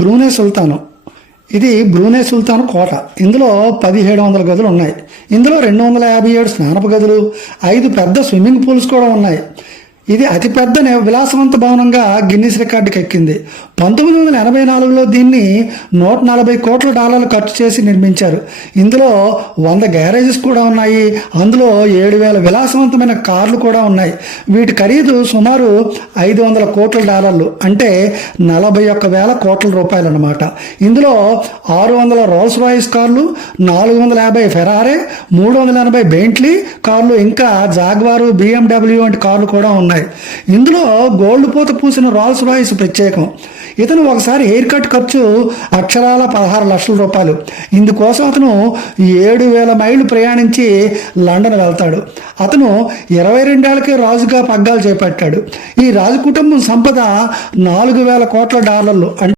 Brunei సుల్తాను. ఇది Brunei సుల్తాన్ కోట. ఇందులో 1700 గదులు ఉన్నాయి. ఇందులో 257 స్నానపు గదులు, 5 పెద్ద స్విమ్మింగ్ పూల్స్ కూడా ఉన్నాయి. ఇది అతిపెద్ద విలాసవంత భవనంగా గిన్నిస్ రికార్డుకి ఎక్కింది. 1984లో దీన్ని $140 కోట్ల ఖర్చు చేసి నిర్మించారు. ఇందులో 100 గ్యారేజెస్ కూడా ఉన్నాయి. అందులో 7000 విలాసవంతమైన కార్లు కూడా ఉన్నాయి. వీటి ఖరీదు సుమారు $500 కోట్ల, అంటే 41,000 కోట్ల రూపాయలు అన్నమాట. ఇందులో 600 రోల్స్ రాయిస్ కార్లు, 450 ఫెరారీ, 380 బెంట్లీ కార్లు, ఇంకా జాగ్వారు, BMW వంటి కార్లు కూడా ఉన్నాయి. ఇందులో గోల్డ్ పూత పూసిన రోల్స్ రాయిస్ ప్రత్యేకం. ఇతను ఒకసారి హెయిర్ కట్ ఖర్చు అక్షరాల 16 లక్షల రూపాయలు. ఇందుకోసం అతను 7,000 మైళ్ళు ప్రయాణించి లండన్ వెళ్తాడు. అతను 22 ఏళ్లకే రాజుగా పగ్గాలు చేపట్టాడు. ఈ రాజు కుటుంబం సంపద $4,000 కోట్ల,